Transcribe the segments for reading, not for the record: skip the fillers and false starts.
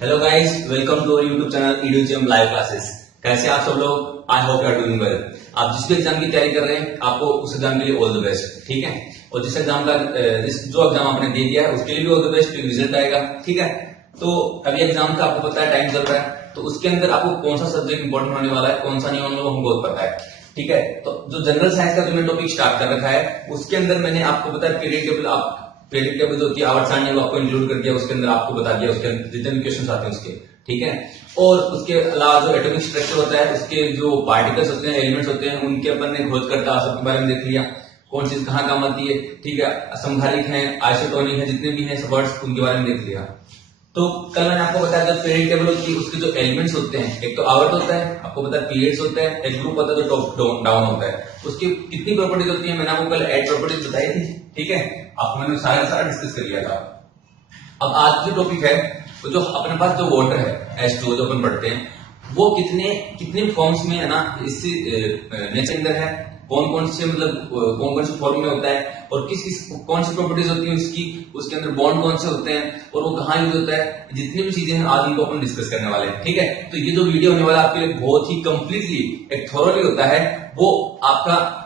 Hello guys, welcome to YouTube channel ण-UPSC live classes. कैसे आप सब लोग? I hope you are doing well. आप जिस भी एग्जाम की तैयारी कर रहे हैं, आपको उस एग्जाम के लिए ऑल द बेस्ट। ठीक है, और जिस एग्जाम का जो एग्जाम आपने दे दिया है उसके लिए भी ऑल द बेस्ट, रिजल्ट आएगा। ठीक है, तो अभी एग्जाम का आपको पता है टाइम चल रहा है, तो उसके अंदर आपको कौन सा सब्जेक्ट इंपॉर्टेंट होने वाला है, कौन सा नहीं होने वाला, हमको पता है। ठीक है, तो जो जनरल साइंस का जो मैंने टॉपिक स्टार्ट कर रखा है, उसके अंदर मैंने आपको पता है पीरियड टेबल जो होती है आवर्त सारणी वो आपको इंक्लूड कर दिया, उसके अंदर आपको बता दिया उसके अंदर जितने भी क्वेश्चन आते हैं उसके। ठीक है, और उसके अलावा जो एटॉमिक स्ट्रक्चर होता है, उसके जो पार्टिकल्स होते हैं, एलिमेंट्स होते हैं, उनके अपन ने खोज करता सबके बारे में देख लिया, कौन चीज कहाँ काम आती है। ठीक है, समकालिक है, आइसोटोनिक है, जितने भी हैं वर्ड्स उनके बारे में देख लिया। तो कल मैंने आपको बताया जब पीरियड टेबल होती है उसके जो एलिमेंट्स होते हैं, एक तो आवर्त होता है, आपको पता है पीरियड्स होता है, एक ग्रुप होता है जो टॉप डाउन होता है। उसकी कितनी प्रॉपर्टीज होती है मैंने आपको कल 8 प्रॉपर्टीज बताई थी। ठीक है, आपको मैंने सारा डिस्कस कर लिया था। अब आज जो टॉपिक है वो जो अपने पास जो वाटर है H2O जो अपन पढ़ते हैं, वो कितने फॉर्म्स में है ना इस नेचर अंदर है, कौन कौन से फॉर्म में होता है, और कौन सी प्रॉपर्टीज होती है उसकी, उसके अंदर बॉन्ड कौन से होते हैं, और वो कहाँ यूज होता है, जितनी भी चीजें हैं आज उनको अपन डिस्कस करने वाले हैं। ठीक है, तो ये जो वीडियो होने वाला आपके लिए बहुत ही कंप्लीटली एक थोरोली होता है, वो आपका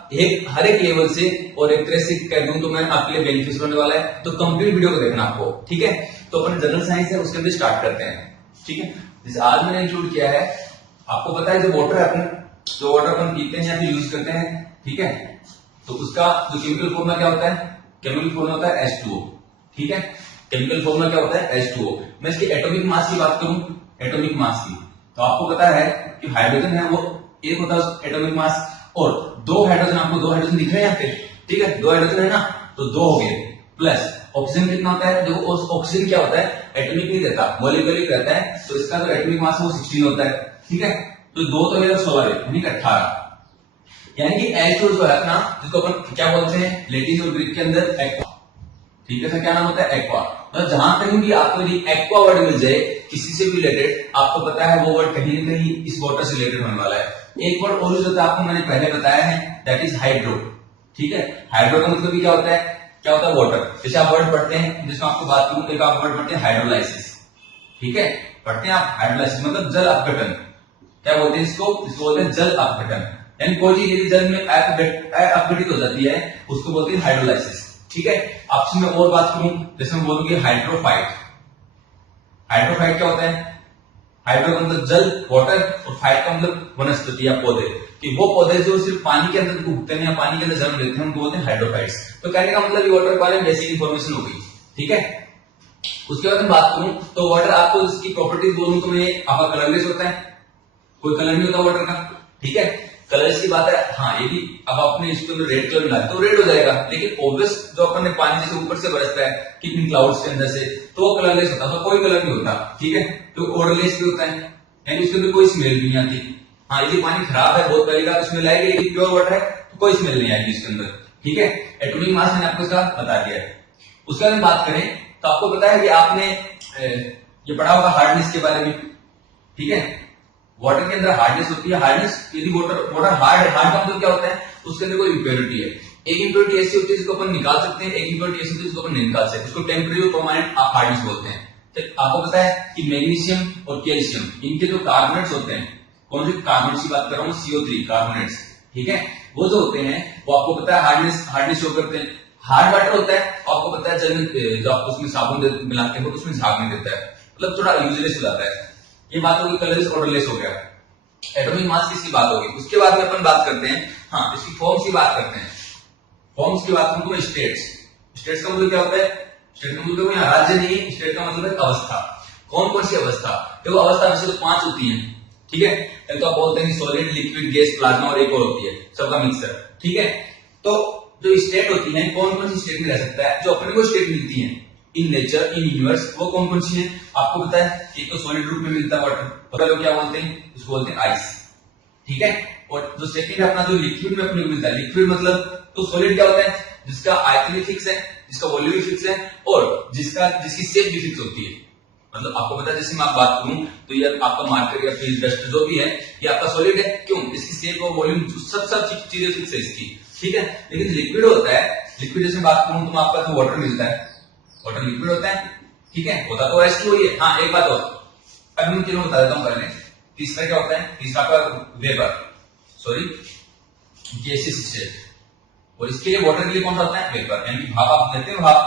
हर एक लेवल से और एक तरह से कह दूं तो मैं आपके लिए बेनिफिशियल होने वाला है। तो कंप्लीट वीडियो को देखना आपको। ठीक है, तो अपन जनरल साइंस है उसके अंदर स्टार्ट करते हैं। ठीक है, जैसे आज मैंने इंक्लूड किया है, आपको पता है जो वाटर है जो वाटर अपन पीते हैं या फिर यूज करते हैं, ठीक है, तो उसका जो केमिकल फॉर्मूला क्या होता है, केमिकल फॉर्मूला होता है H2O। ठीक है, केमिकल फॉर्मूला क्या होता है H2O। मैं इसकी एटॉमिक मास की बात करूं, एटॉमिक मास की, तो आपको पता है कि हाइड्रोजन है वो एक होता है एटॉमिक मास, और दो हाइड्रोजन, आपको दो हाइड्रोजन दिख रहे हैं यहाँ पे। ठीक है, दो हाइड्रोजन है ना, तो दो हो गए, प्लस ऑक्सीजन कितना होता है, देखो ऑक्सीजन क्या होता है, एटॉमिक नहीं रहता, मॉलिक्यूलर रहता है, तो इसका जो एटॉमिक मास है वो 16 होता है। ठीक है, तो दो तो मेरा 16 यानी 18, यानी कि H2O जो है अपना, जिसको अपन क्या बोलते हैं लैटिन और ग्रीक के अंदर एक्वा। ठीक है, क्या नाम होता है एक्वा। तो जहां कहीं भी आपको यदि एक्वा वर्ड मिल जाए किसी से भी रिलेटेड, आपको पता है वो वर्ड कहीं ना कहीं इस वाटर से रिलेटेड होने वाला है। एक वर्ड और यूज होता है, आपको मैंने पहले बताया है, दैट इज हाइड्रो। ठीक है, हाइड्रो का मतलब क्या होता है वाटर। जैसे आप वर्ड पढ़ते हैं, जिसमें आपको बात करूं, एक आप वर्ड पढ़ते हैं हाइड्रोलाइसिस। ठीक है, पढ़ते हैं आप हाइड्रोलाइसिस मतलब जल अपघटन। क्या बोलते हैं इसको बोलते हैं जल अपघटन, यानी कोई चीज यदि जल में अपघटित हो जाती है उसको बोलते हैं हाइड्रोलाइसिस। ठीक है, आपसे मैं और बात करूं, जैसे मैं बोलूंगी हाइड्रोफाइट। हाइड्रोफाइट क्या होता है, हाइड्रो का मतलब जल वाटर, और फाइट का मतलब वनस्पति या पौधे, कि वो पौधे जो सिर्फ पानी के अंदर उगते हैं या पानी के अंदर जन्म लेते हैं उनको बोलते हैं हाइड्रोफाइट्स। तो कहने का मतलब वाटर के बारे में बेसिक इन्फॉर्मेशन हो गई। ठीक है, उसके बाद मैं बात करूं तो वाटर, आपको इसकी प्रॉपर्टीज बोलूं तो मैं आपका कलरलेस होता है, कोई कलर नहीं होता वाटर का। ठीक है, कलर्स की बात है, हाँ यदि अब आपने इसके अंदर रेड कलर मिला तो रेड हो जाएगा, लेकिन ऑब्वियस जो अपन ने पानी जैसे ऊपर से बरसता है कितनी क्लाउड्स के अंदर से, तो वो कलरलेस होता है, तो कोई कलर नहीं होता। ठीक है, तो ऑर्डरलेस भी होता है, यानी उसके अंदर कोई स्मेल भी नहीं आती। हाँ, यदि पानी खराब है, बहुत पहली बार स्मेल आएगी, लेकिन प्योर वाटर है तो कोई स्मेल नहीं आएगी इसके अंदर। ठीक है, एटॉमिक मास मैंने आपको इसका बता दिया है। उसके बाद बात करें तो आपको पता है कि आपने ये पढ़ा होगा हार्डनेस के बारे में। ठीक है, वाटर के अंदर हार्डनेस होती है। हार्डनेस यदि वाटर हार्ड है, हार्ड का मतलब क्या होता है, उसके अंदर कोई इंप्योरिटी है। एक इंप्योरिटी ऐसी होती है जिसको अपन निकाल सकते हैं, एक इंप्योरिटी ऐसी होती है जिसको अपन नहीं निकाल सकते, उसको टेम्परेरी परमानेंट हार्डनेस बोलते हैं। तो आपको पता है कि मैग्नीशियम और कैल्शियम, इनके जो कार्बोनेट्स होते हैं, कौन से कार्बोनेट्स की बात कर रहा हूं, CO3 कार्बोनेट्स। ठीक है, वो जो होते हैं वो आपको पता है हार्डनेस शो करते हैं। हार्ड वाटर होता है, आपको पता है जल में जो आप उसमें साबुन मिलाते हैं उसमें झाग नहीं देता है, मतलब थोड़ा यूजलेस हो जाता है। ये बात होगी कलरलेस ऑर्डरलेस हो गया। एटॉमिक मास की बात होगी। उसके बाद में अपन बात करते हैं, हाँ इसकी फॉर्म्स की बात करते हैं। फॉर्म्स की बात करूं तो स्टेट्स। स्टेट्स का मतलब क्या होता है, स्टेट का मतलब यहाँ राज्य नहीं है, स्टेट का मतलब है अवस्था। कौन कौन सी अवस्था, देखो अवस्था वैसे तो 5 होती है। ठीक है, एक तो आप बोलते हैं सॉलिड, लिक्विड, गैस, प्लाज्मा, और एक और होती है सबका मिक्सर। ठीक है, तो जो स्टेट होती है, कौन कौन सी स्टेट में रह सकता है, जो अपने को स्टेट मिलती है इन नेचर, इन यूनिवर्स, वो कौन कौन सी है आपको पता है। एक तो सॉलिड रूप में मिलता है वाटर, पता लोग क्या बोलते हैं, उसको बोलते हैं आइस। ठीक है, और जो सेकंड है अपना जो लिक्विड में अपने को मिलता है, लिक्विड मतलब तो सॉलिड क्या होता है, जिसका आयतन भी फिक्स है, जिसका वॉल्यूम भी फिक्स है, और जिसकी शेप भी फिक्स होती है। मतलब आपको पता है, जैसे मैं बात करूं तो ये आपका मार्कर या फिर डस्ट जो भी है ये आपका सॉलिड है, क्यों, इसकी शेप और वॉल्यूम सब चीजें फिक्स है इसकी। ठीक है, लेकिन लिक्विड होता है, लिक्विड जैसे बात करूं तो आपका जो वाटर मिलता है, वाटर लिक्विड होता है। ठीक है, होता तो H2O ही है। हाँ एक बात और, अब मैं तीनों बता देता हूं पहले। तीसरा क्या होता है, तीसरा का वेपर, सॉरी गैसियस स्टेट, और इसके लिए वाटर के लिए कौन सा होता है, वेपर, यानी भाप आप लेते हैं भाप,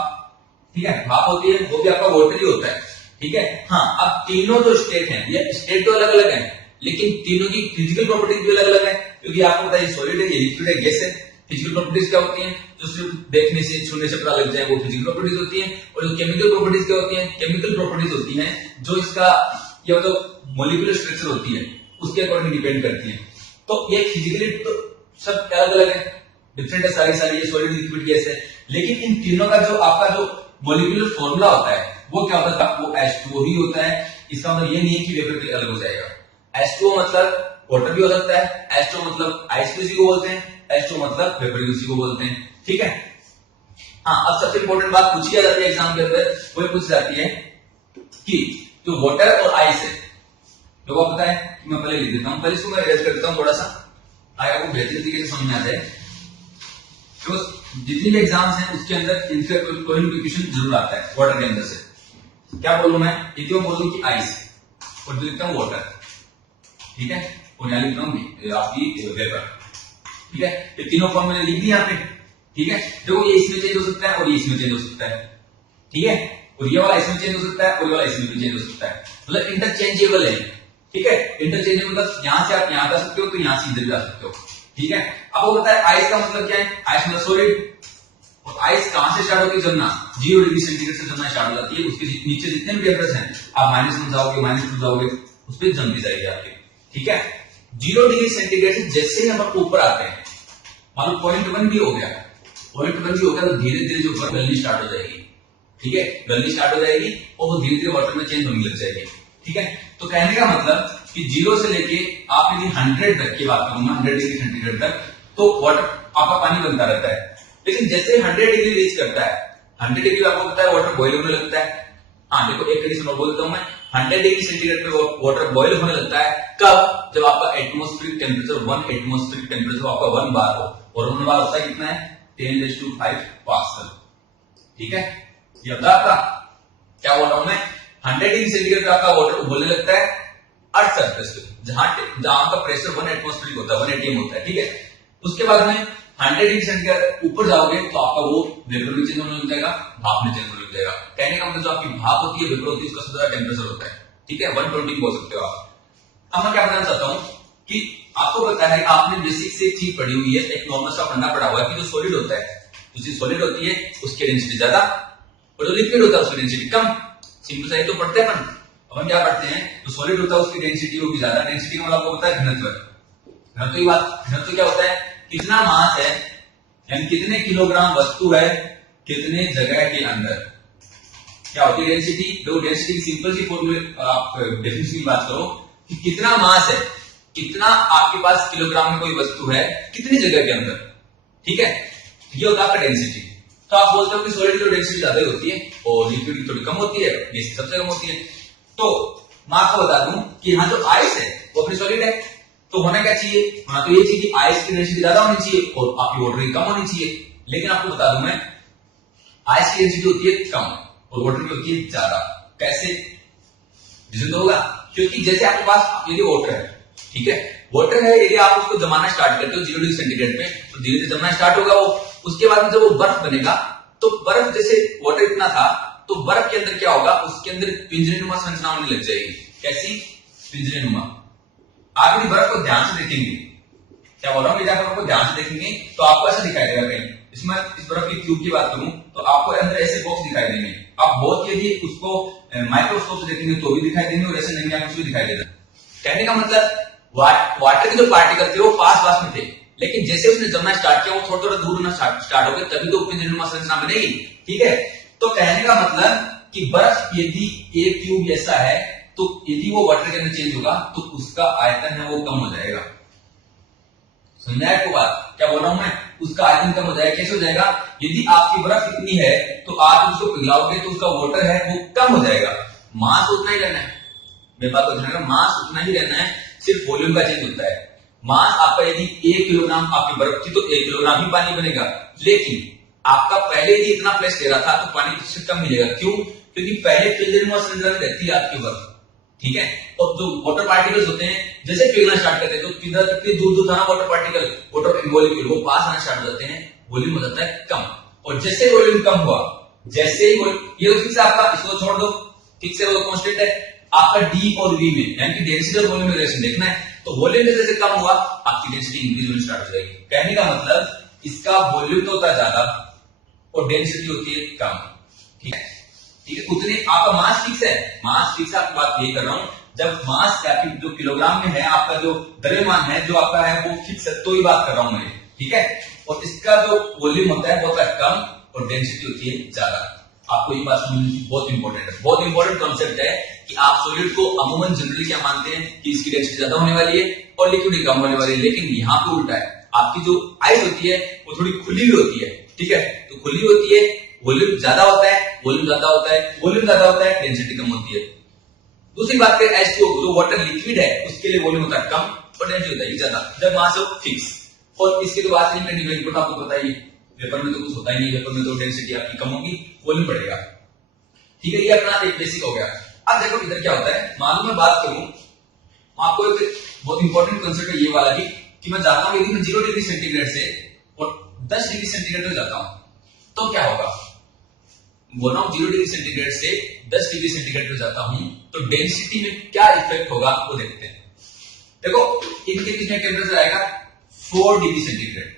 ठीक है, भाप होती है, वो भी आपका वाटर ही होता है, ठीक है। हाँ, अब तीनों जो स्टेट हैं, ये स्टेट तो अलग अलग है, लेकिन तीनों की फिजिकल प्रॉपर्टीज भी अलग अलग है, क्योंकि आपको पता है सॉलिड है, ये लिक्विड है, गैस है। फिजिकल प्रॉपर्टीज क्या होती हैं, जो सिर्फ देखने से छूने से पता लग जाए, वो फिजिकल प्रॉपर्टीज होती हैं। और जो केमिकल प्रॉपर्टीज क्या होती हैं, केमिकल प्रॉपर्टीज होती हैं जो इसका ये मतलब मॉलिक्यूलर स्ट्रक्चर होती है उसके अकॉर्डिंग डिपेंड करती है। तो ये फिजिकली तो सब अलग अलग है, डिफरेंट है सारी ये सॉलिड लिक्विड गैस है, लेकिन इन तीनों का जो आपका जो मॉलिक्यूलर फॉर्मूला होता है वो क्या होता है, वो H2O ही होता है। इसका मतलब ये नहीं है कि वेपर अलग हो जाएगा। H2O मतलब वाटर भी हो सकता है, H2O मतलब आइस भी उसी को बोलते हैं, H2O मतलब वेपर भी उसी को बोलते हैं, ठीक है। हाँ, अब सबसे इंपॉर्टेंट बात पूछी जाती है एग्जाम के अंदर, वो पूछ जाती है कि जो वाटर और आइस है, जो आपको पता है, मैं पहले लिख देता हूं, पहले इसको मैं रिवाइज कर देता हूं थोड़ा सा, आगे आपको बेहतर तरीके से समझ में आ जाए। तो जितने भी एग्जाम्स हैं उसके अंदर इनसे कोई क्वेश्चन जरूर आता है वाटर के अंदर से। क्या बोलूं मैं, यदि मैं बोलूं कि आइस और जो लिखता हूं वाटर, ठीक है, और यहां लिखता हूं आपकी वेपर, ठीक है, ये तीनों फॉर्म मैंने लिख दिया यहाँ पे, ठीक है। देखो ये इसमें चेंज हो सकता है और ये इसमें चेंज हो सकता है, ठीक है, और ये वाला इसमें चेंज हो सकता है और ये वाला इसमें भी चेंज हो सकता है, मतलब इंटरचेंजेबल है, ठीक है। इंटरचेंजेबल मतलब यहां से आप यहां जा सकते हो तो यहां से इधर जा सकते हो, ठीक है। अब वो बताया आइस का मतलब क्या है, आइस मतलब सॉलिड, और आइस कहां से स्टार्ट होती है, जमना 0 डिग्री सेंटीग्रेड से जमना स्टार्ट हो जाती है, उसके नीचे जितने भी टेम्परेचर हैं आप -1 जाओगे -2 जाओगे उस पर जमती जाएगी आपकी, ठीक है। 0 डिग्री सेंटीग्रेड से जैसे ही हम ऊपर आते हैं, मान लो 0.1 भी हो गया, 0.1 भी हो गया, तो धीरे धीरे जो ऊपर गलनी स्टार्ट हो जाएगी, ठीक है, गलनी स्टार्ट हो जाएगी और वो धीरे धीरे वाटर में चेंज होने लग जाएगी, ठीक है। तो कहने का मतलब कि 0 से लेके आप यदि 100 तक की बात करूंगा, 100 डिग्री सेंटीग्रेड तक, तो वाटर आपका पानी बनता रहता है। लेकिन जैसे 100 डिग्री रीच करता है, 100 डिग्री आपको पता है वाटर बॉयल होने लगता है। हाँ देखो, एक कंडीशन और बोल देता हूं मैं, 100 डिग्री सेंटीग्रेड पे वाटर बॉयल होने लगता है कब, जब आपका एटमॉस्फेरिक टेम्परेचर 1 एटमॉस्फेरिक टेम्परेचर आपका 1 बार हो, और 1 बार होता है कितना है, 10⁵ पास्कल, ठीक है। ये होता है आपका, क्या बोल रहा हूं मैं, 100 डिग्री सेंटीग्रेड पे आपका वाटर उबलने लगता है अर्थ सरफेस पे, जहां का प्रेशर 1 एटमॉस्फेरिक होता है, 1 atm होता है, ठीक है। उसके बाद में 100 डिग्री सेंटीग्रेड ऊपर जाओगे तो आपका वो वेपर में चेंज होने लग जाएगा, भाप में चेंज होने लग जाएगा। कहने का मतलब जो आपकी भाप होती है, वेपर होती है, उसका सबसे ज्यादा टेम्परेचर होता है, ठीक है, 120 बोल सकते हो आप। अब मैं क्या बताना चाहता हूं कि आपको पता है, आपने बेसिक से एक चीज पढ़ी हुई है, एक नॉर्मल सा फंडा पढ़ा हुआ है कि जो सॉलिड होता है, जो चीज सॉलिड होती है उसकी डेंसिटी ज्यादा और जो लिक्विड होता है उसकी डेंसिटी कम। सिंपल सा ही तो पढ़ते हैं अपन क्या पढ़ते हैं, जो सॉलिड होता है उसकी डेंसिटी होगी ज्यादा, डेंसिटी का मतलब आपको पता है घनत्व, घनत्व की बात, घनत्व क्या होता है, कितना मास है, यानी कितने किलोग्राम वस्तु है कितने जगह के अंदर, क्या होती है डेंसिटी। तो डेंसिटी की सिंपल सी फॉर्मूले आप डेफिनेशन की बात करो कि कितना मास है, कितना आपके पास किलोग्राम में कोई वस्तु है कितनी जगह के अंदर, ठीक है, ये होता है आपका डेंसिटी। तो आप बोलते हो कि सॉलिड की डेंसिटी ज्यादा होती है और लिक्विड की थोड़ी कम होती है, गैस सबसे कम होती है। तो मैं आपको बता दूं कि यहाँ जो आइस है वो अपनी सॉलिड है, तो होना क्या चाहिए, होना तो ये चाहिए कि आइस की डेंसिटी ज्यादा होनी चाहिए और आपकी वाटर की कम होनी चाहिए। लेकिन आपको बता दूं मैं, आइस की डेंसिटी होती है कम और वाटर की होती है ज्यादा। कैसे रीजन तो होगा, क्योंकि जैसे आपके पास यदि वाटर है, ठीक है, वाटर है, यदि आप उसको जमाना स्टार्ट करते हो 0 डिग्री सेंटीग्रेड पे, तो धीरे धीरे जमना स्टार्ट होगा वो। उसके बाद में जब वो बर्फ बनेगा, तो बर्फ जैसे वाटर इतना था, तो बर्फ के अंदर क्या होगा, उसके अंदर पिंजरेनुमा संरचना होने लग जाएगी। कैसी, पिंजरेनुमा। आप यदि बर्फ को ध्यान से देखेंगे, क्या बोल रहा हूँ, यदि आप ध्यान से देखेंगे तो आपको ऐसा दिखाई देगा कहीं, इसमें इस बर्फ की क्यूब की बात करूं तो आपको अंदर ऐसे बॉक्स दिखाई देंगे। आप बहुत यदि उसको माइक्रोस्कोप से देखेंगे तो भी दिखाई देंगे और ऐसे नहीं कुछ भी दिखाई देगा। कहने का मतलब वाटर के जो पार्टिकल थे वो पास में थे, लेकिन जैसे उसने जमना स्टार्ट किया वो थोड़ा थोड़ा दूर होना स्टार्ट हो गया, तभी तो पिंजरेनुमा संरचना बनेगी, ठीक है। तो कहने का मतलब कि बर्फ यदि एक क्यूब ऐसा है, तो यदि वो वाटर के अंदर चेंज होगा तो उसका आयतन है वो कम हो जाएगा। समझा आपको बात, क्या बोल रहा हूं मैं, उसका आयतन कम हो जाएगा। कैसे हो जाएगा, यदि आपकी बर्फ इतनी है तो आप उसको पिघलाओगे तो उसका वाटर है वो कम हो जाएगा, मास उतना ही रहना है। मेरे बात को ध्यान रखना, मास उतना ही रहना है, सिर्फ वॉल्यूम का चेंज होता है। मास आपका यदि 1 किलोग्राम आपकी बर्फ थी तो 1 किलोग्राम ही पानी बनेगा, लेकिन आपका पहले यदि इतना प्लेस ले रहा था तो पानी उससे कम मिलेगा। क्यों, क्योंकि पहले पिंजरेनुमा संरचना में रहती है आपकी बर्फ, ठीक है। और जो वाटर पार्टिकल्स होते हैं जैसे पिघलना स्टार्ट करते हैं तो कितनी दूर दूर था ना वाटर पार्टिकल, वाटर मॉलिक्यूल, वो पास आना स्टार्ट हो जाते हैं, वॉल्यूम हो जाता है कम। और जैसे वॉल्यूम कम हुआ, जैसे ही ये तो फिक्स है आपका, इसको छोड़ दो, फिक्स है, वो कांस्टेंट है आपका डी और वी में, यानी कि डेंसिटी और वॉल्यूम में रिलेशन देखना है। तो वॉल्यूम जैसे कम हुआ आपकी डेंसिटी इंक्रीज होनी स्टार्ट हो जाएगी। कहने का मतलब इसका वॉल्यूम तो होता है ज्यादा और डेंसिटी होती है कम, ठीक है। ठीक है, उतने आपका मास फिक्स है, मास फिक्स है, आपकी बात यही कर रहा हूं। जब मास जो किलोग्राम में है, आपका जो द्रव्यमान है जो आपका है वो फिक्स है, तो ही बात कर रहा हूं मैं, ठीक है। और इसका जो वॉल्यूम होता है वो होता है कम और डेंसिटी होती है ज्यादा। आपको ये बात समझनी बहुत इंपॉर्टेंट है, बहुत इंपॉर्टेंट कॉन्सेप्ट है कि आप सॉलिड को अमूमन जनरली क्या मानते हैं कि इसकी डेंसिटी ज्यादा होने वाली है और लिक्विड कम होने वाली है, लेकिन यहाँ पे उल्टा है। आपकी जो आइज होती है वो थोड़ी खुली हुई होती है, ठीक है। तो खुली होती है, वॉल्यूम ज्यादा होता है, वॉल्यूम ज्यादा होता है, वॉल्यूम ज्यादा होता है, डेंसिटी कम होती है। दूसरी बात करें H2O, जो वाटर लिक्विड है उसके लिए वॉल्यूम होता है कम और डेंसिटी होता है ज्यादा, जब मास हो फिक्स। और इसकी तो बात नहीं करनी, वेपर आपको पता ही, वेपर में तो कुछ होता ही नहीं, वेपर में तो डेंसिटी आपकी कम होगी, वॉल्यूम बढ़ेगा, ठीक है। ये अपना एक बेसिक हो गया। अब देखो इधर क्या होता है, मालूम मैं बात करूं, आपको एक बहुत इंपॉर्टेंट कंसेप्ट है ये वाला कि मैं जाता हूं, यदि मैं 0 डिग्री सेंटीग्रेड से और 10 डिग्री सेंटीग्रेड तक जाता हूं तो क्या होगा। बोल रहा हूं 0 डिग्री सेंटीग्रेड से 10 डिग्री सेंटीग्रेड तक जाता हूं तो डेंसिटी में क्या इफेक्ट होगा वो देखते हैं। देखो इनके बीच में टेम्परेचर आएगा 4 डिग्री सेंटीग्रेड,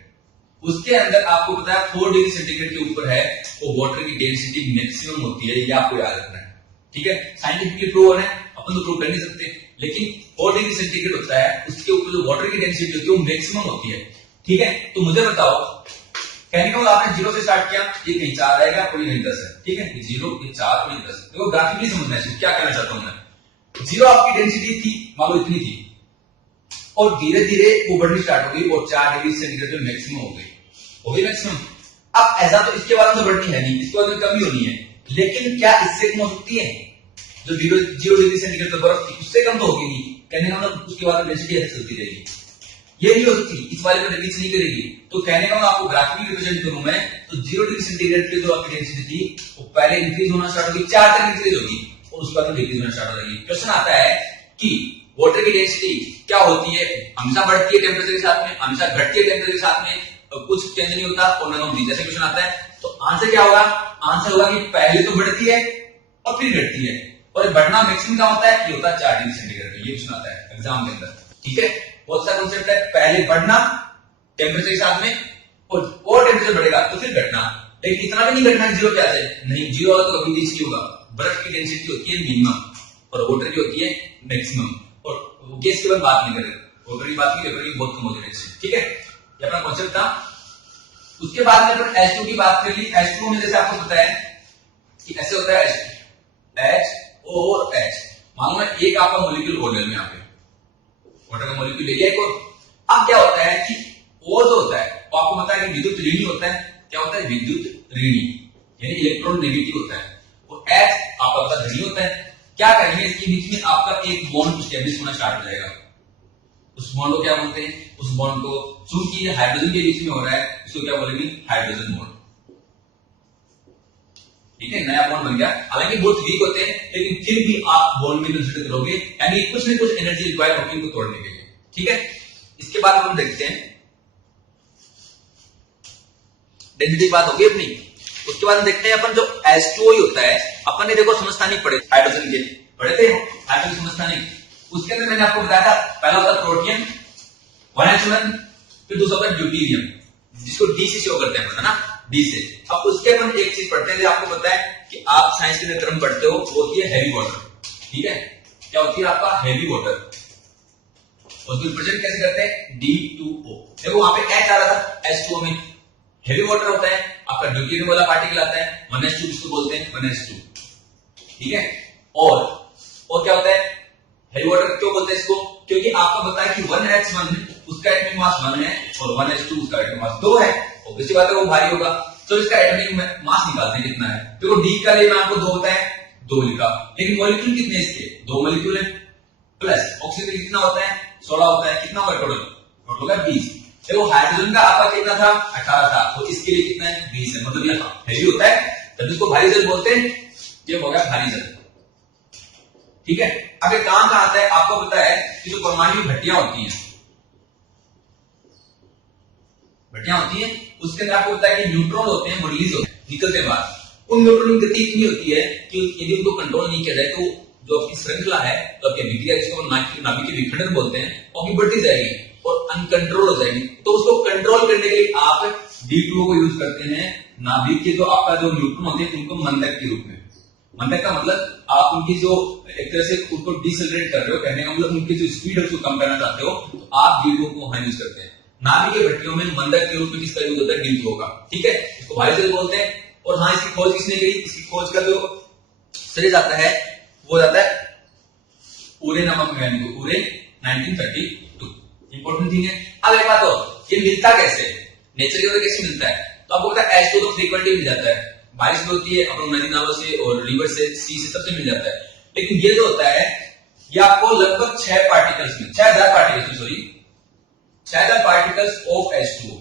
उसके अंदर आपको पता है 4 डिग्री सेंटीग्रेड के ऊपर है वो वाटर की डेंसिटी मैक्सिमम होती है, ये आपको याद रखना है, ठीक है। साइंटिफिकली प्रूव है, अपन तो प्रूव कर नहीं सकते, लेकिन 4 डिग्री सेंटीग्रेड होता है, उसके ऊपर जो वाटर की डेंसिटी होती है वो मैक्सिमम होती है, ठीक है। तो मुझे बताओ, कहने को आपने 0 से स्टार्ट किया, ये कहीं 4 आएगा और ये कहीं 10 है, ठीक है। ये 0, ये 4 और ये 10, देखो ग्राफिकली समझना है क्या कहना चाहता हूं मैं। 0 आपकी डेंसिटी थी, मान लो इतनी थी, और धीरे धीरे वो बढ़नी स्टार्ट हो गई और 4 डिग्री सेंटीग्रेड में मैक्सिमम हो गई मैक्सिमम। अब ऐसा तो इसके बाद में बढ़नी है नहीं, इसके बाद में कमी होनी है, लेकिन क्या इससे कम हो सकती है। जो 0 डिग्री सेंटीग्रेड पर बर्फ थी उससे कम तो होगी नहीं, कहने का मतलब उसके बाद डेंसिटी ऐसे होती रहेगी, ये नहीं हो सकती, इस वाले पर रीच नहीं करेगी। तो कहने का आपको ग्राफिकली रिप्रेजेंट करूं मैं, तो 0 डिग्री सेंटीग्रेड की जो आपकी डेंसिटी थी वो पहले इंक्रीज होना स्टार्ट होगी, 4 तक इंक्रीज होगी और उसके बाद डिक्रीज होना स्टार्ट हो जाएगी। क्वेश्चन आता है कि वाटर की डेंसिटी क्या होती है, हमेशा बढ़ती है टेम्परेचर के साथ में, हमेशा घटती है टेम्परेचर के साथ में, कुछ चेंज नहीं होता और नन ऑफ दीज, जैसे क्वेश्चन आता है तो आंसर क्या होगा, आंसर होगा कि पहले तो बढ़ती है और फिर घटती है, और बढ़ना मैक्सिमम क्या होता है, ये होता है 4 डिग्री सेंटीग्रेड में, ये क्वेश्चन आता है एग्जाम के अंदर, ठीक है। बहुत सा कॉन्सेप्ट है, पहले बढ़ना टेम्परेचर के साथ में और टेम्परेचर बढ़ेगा तो फिर घटना, लेकिन इतना भी नहीं घटना है 0 क्या है, नहीं 0 होगा तो कभी रीच नहीं होगा। बर्फ की डेंसिटी होती है मिनिमम और वाटर की होती है मैक्सिमम, और गैस की बात नहीं करें, वाटर की बात नहीं, वेपर की बहुत कम होती है, ठीक है। ये अपना कॉन्सेप्ट था। उसके बाद में अपन H2 की बात कर ली। H2 में जैसे आपको पता है कि ऐसे होता है H और H, मानो ना एक आपका मॉलिक्यूल और ले लो, यहाँ पे वाटर का मॉलिक्यूल ले लिया एक और। अब क्या होता है कि O जो होता है वो आपको पता है कि विद्युत ऋणी होता है, क्या होता है विद्युत ऋणी, यानी इलेक्ट्रॉन नेगेटिव होता है, और H आपका पता ऋणी होता है। क्या करेंगे, इसके बीच में आपका एक बॉन्ड एस्टेब्लिश होना स्टार्ट हो जाएगा, उस बॉन्ड को क्या बोलते हैं, उस बॉन्ड को, चूंकि हाइड्रोजन के बीच में हो रहा है इसको क्या बोलेंगे, हाइड्रोजन बॉन्ड, ठीक है, नया बॉन्ड बन गया। हालांकि बहुत वीक होते हैं लेकिन फिर भी आप बॉन्ड में कंसीडर करोगे, यानी कुछ न कुछ एनर्जी रिक्वायर होगी इनको तोड़ने के लिए, ठीक है। इसके बाद हम देखते हैं डेंसिटी की बात होगी अपनी। उसके बाद देखते हैं अपन जो H2O होता है, अपन ने देखो समस्थानिक पढ़े हाइड्रोजन के, पढ़े थे हाइड्रोजन समस्थानिक। उसके अंदर मैंने आपको बताया था पहला होता है प्रोटियम 1H1, फिर दूसरा होता है ड्यूटेरियम जिसको D से शो करते हैं, है ना, D से। अब उसके अपन एक चीज पढ़ते हैं, आपको पता है कि आप साइंस के अंदर टर्म पढ़ते हो, वो होती है हैवी वाटर, ठीक है। क्या होती है आपका हैवी वाटर, उसको रिप्रेजेंट कैसे करते हैं, D2O। देखो वहां पे H आ रहा था H2O में, हैवी वाटर होता है आपका ड्यूटेरियम वाला पार्टिकल आता है 1H2 जिसको बोलते हैं 1H2, ठीक है। और क्या होता है हैवी वाटर, क्यों बोलते हैं इसको, क्योंकि आपको पता है कि 1H1 उसका एटॉमिक मास 1 है और 1H2 उसका एटॉमिक मास 2 है, ऑब्वियसली बात है वो भारी होगा। तो इसका एटॉमिक मास निकालते हैं कितना है, देखो D का लिए आपको 2 होता है, 2 लिखा, लेकिन मॉलिक्यूल कितने इसके, 2 मॉलिक्यूल है, प्लस ऑक्सीजन कितना होता है 16 होता है, कितना होगा टोटल होगा 20। देखो हाइड्रोजन का आपका कितना था 18 था, तो इसके लिए कितना है 20 है, मतलब ये हैवी होता है, तब इसको भारी जल बोलते हैं, ये हो गया भारी जल, ठीक है। अब ये काम कहां आता है, आपको पता है कि जो परमाणु भट्टियां होती हैं, उसके अंदर आपको पता है कि न्यूट्रॉन होते हैं, वो रिलीज होते हैं निकलते बाद। उन न्यूट्रॉन की गति इतनी होती है कि यदि उनको कंट्रोल नहीं किया जाए तो जो आपकी श्रृंखला है, तो आपकी विक्रिया जिसको नाभिक के विखंडन बोलते हैं, वो आपकी बढ़ती जाएगी और अनकंट्रोल हो जाएगी। तो उसको कंट्रोल करने के लिए आप D2O को यूज करते हैं। नाभिक के जो आपका जो न्यूट्रॉन होते हैं उनको मंदक के रूप में, मंदक का मतलब आप उनकी जो एक तरह से उनको डिसेलरेट कर रहे हो, कहने का मतलब उनकी जो स्पीड है उसको कम करना चाहते हो, तो आप D2O को वहां यूज करते हैं। नाभिक के भट्टियों में मंदक के रूप में किसका यूज होता है, D2O का, ठीक है। इसको भारी जल बोलते हैं। और हाँ, इसकी खोज किसने की, इसकी खोज का जो श्रेय जाता है वो जाता है उरे नामक वैज्ञानिक को, उरे 1932। इंपॉर्टेंट थिंग है। अब एक बात और, ये मिलता कैसे, नेचर के अंदर कैसे मिलता है, तो आपको पता है H2O तो फ्रीक्वेंटली मिल जाता है, बारिश में होती है, अपने नदी नालों से और रिवर से, सी से, सबसे मिल जाता है। लेकिन ये जो होता है ये आपको लगभग 6000 पार्टिकल्स में 6000 पार्टिकल्स ऑफ H2O,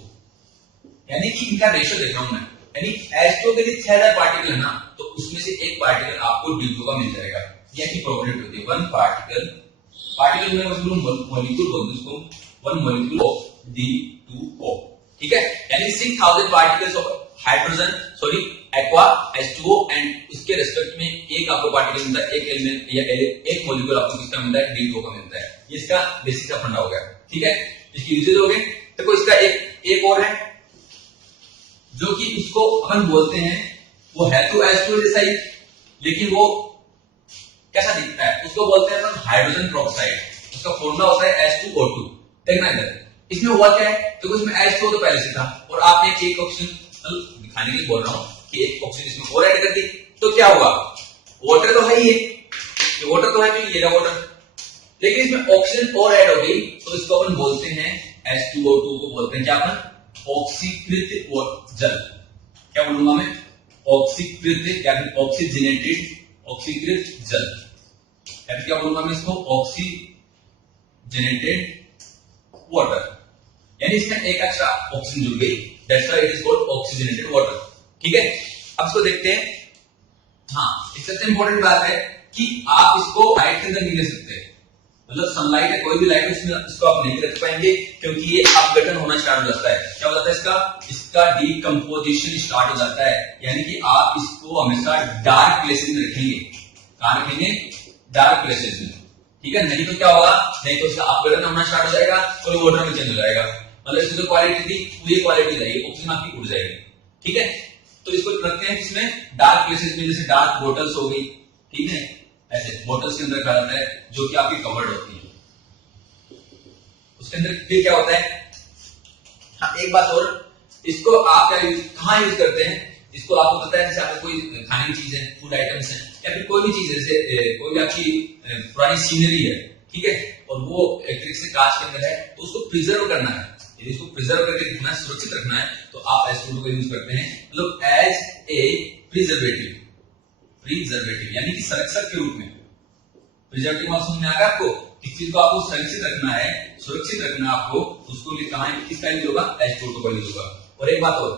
यानी कि इनका रेशियो देख रहा हूं मैं, यानी H2O के लिए 6000 पार्टिकल है ना, तो उसमें से एक पार्टिकल आपको D2O का मिल जाएगा। ये की प्रोबेबिलिटी होती है, वन पार्टिकल में मॉलिक्यूल बोलते हैं उसको, वन मॉलिक्यूल ऑफ D2O, ठीक है। यानी 6000 particles of hydrogen aqua H2O and उसके रेस्पेक्ट में एक आपको पार्टिकल मिलता है, एक एलिमेंट या एक मॉलिक्यूल आपको किसका मिलता है, D2O का मिलता है। ये इसका बेसिक का फंडा हो गया, ठीक है। इसकी यूजेज हो गए। देखो इसका एक और है जो कि उसको अपन बोलते हैं, वो है तो H2O जैसा ही, लेकिन वो कैसा दिखता है, उसको बोलते हैं अपन हाइड्रोजन पेरोक्साइड। उसका फॉर्मूला होता है H2O2। देखना इधर, इसमें हुआ क्या है, तो इसमें H2O तो पहले से था और आपने एक ऑक्सीजन दिखाने के लिए बोल रहा हूं कि एक ऑक्सीजन इसमें और ऐड कर दी, तो क्या हुआ, वाटर तो है ही है, ये वाटर तो है कि ये वाटर, लेकिन इसमें ऑक्सीजन और ऐड हो गई, तो इसको अपन बोलते हैं H2O2 को बोलते हैं क्या, अपन ऑक्सीकृत जल। क्या बोलूंगा मैं, ऑक्सीकृत या फिर ऑक्सीकृत जल, या फिर क्या बोलूंगा मैं इसको, ऑक्सीजनेटेड वाटर, यानी इसमें एक एक्स्ट्रा ऑक्सीजन जुड़ गई, that's why it is called oxygenated water, ठीक है। अब इसको देखते हैं। हाँ, एक सबसे इंपॉर्टेंट बात है कि आप इसको लाइट के अंदर नहीं ले सकते, मतलब सनलाइट है, कोई भी लाइट उसमें इसको आप नहीं रख पाएंगे, क्योंकि ये अपघटन होना स्टार्ट हो जाता है। क्या हो जाता है, इसका डीकंपोजिशन स्टार्ट हो जाता है, यानी कि आप इसको हमेशा डार्क प्लेसेस में रखेंगे। कहां रखेंगे, डार्क प्लेसेस में, ठीक है। नहीं तो क्या होगा, नहीं तो इसका अपघटन होना स्टार्ट हो जाएगा और वाटर में चेंज हो जाएगा, मतलब इसकी जो क्वालिटी थी वो ये क्वालिटी रहेगी, ऑक्सीजन आपकी उड़ जाएगी, ठीक है। तो इसको रखते हैं इसमें डार्क प्लेसेस में, जैसे डार्क बोटल्स हो गई, ठीक है, ऐसे बोटल्स के अंदर रखा जाता है जो कि आपकी कवर्ड होती है। उसके अंदर फिर क्या होता है, हाँ एक बात और, इसको आप क्या कहां यूज करते हैं, इसको आपको पता है, जैसे आपको कोई खाने की चीज है, फूड आइटम्स है, या फिर कोई भी चीज है, जैसे कोई भी आपकी पुरानी सीनरी है, ठीक है, और वो एक तरीके से कांच के अंदर है, तो उसको प्रिजर्व करना है, यदि इसको प्रिजर्व करके रखना है, सुरक्षित रखना है, तो आप H2O को यूज करते हैं, मतलब एज ए प्रिजर्वेटिव, यानी कि संरक्षक के रूप में। प्रिजर्वेटिव समझ में आ गया आपको, किस चीज को आपको संरक्षित रखना है, सुरक्षित रखना आपको, उसको लिए कहां किसका यूज होगा, H2O का यूज होगा। और एक बात और,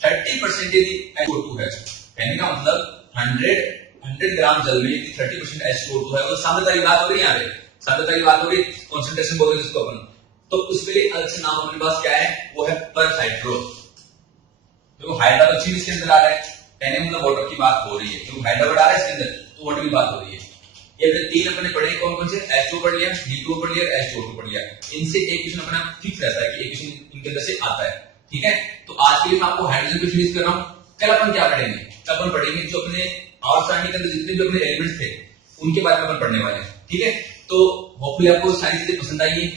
30% यदि H2O है, कहने का मतलब 100 ग्राम जल में 30% H2O है, और सांद्रता की बात हो रही है, यहाँ पे सांद्रता की बात हो रही, कॉन्सेंट्रेशन बोलते हैं जिसको अपन, तो उसके लिए अलग से नाम अपने पास क्या है, वो है पर हाइड्रो। देखो हाइड्रा तो चीज इसके अंदर आ रहा है, कहने मतलब वाटर की बात हो रही है, क्योंकि हाइड्रोजन आ रहा है इसके अंदर, तो वाटर की बात हो रही है। ये अपने तीन अपने पढ़े, कौन कौन से, H2O पढ़ लिया, D2O पढ़ लिया, H2O पढ़ लिया, इनसे एक क्वेश्चन अपना फिक्स रहता है कि एक क्वेश्चन इनके अंदर से आता है, ठीक है। तो आज के लिए मैं आपको हाइड्रोजन पे फिनिश कर रहा हूं। कल अपन क्या पढ़ेंगे, कल अपन पढ़ेंगे जो अपने आवर्त के अंदर जितने भी अपने एलिमेंट्स थे उनके बारे में अपन पढ़ने वाले हैं, ठीक है। तो होपफुली आपको सारी चीजें पसंद आई है,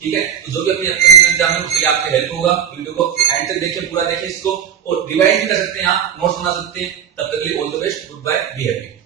ठीक है। तो जो भी अपनी अपकमिंग एग्जाम है उसके लिए आपके हेल्प होगा। वीडियो को एंड तक देखिए, पूरा देखिए इसको, और रिवाइज भी कर सकते हैं, आप नोट्स बना सकते हैं। तब तक के लिए all the best, good bye, be happy.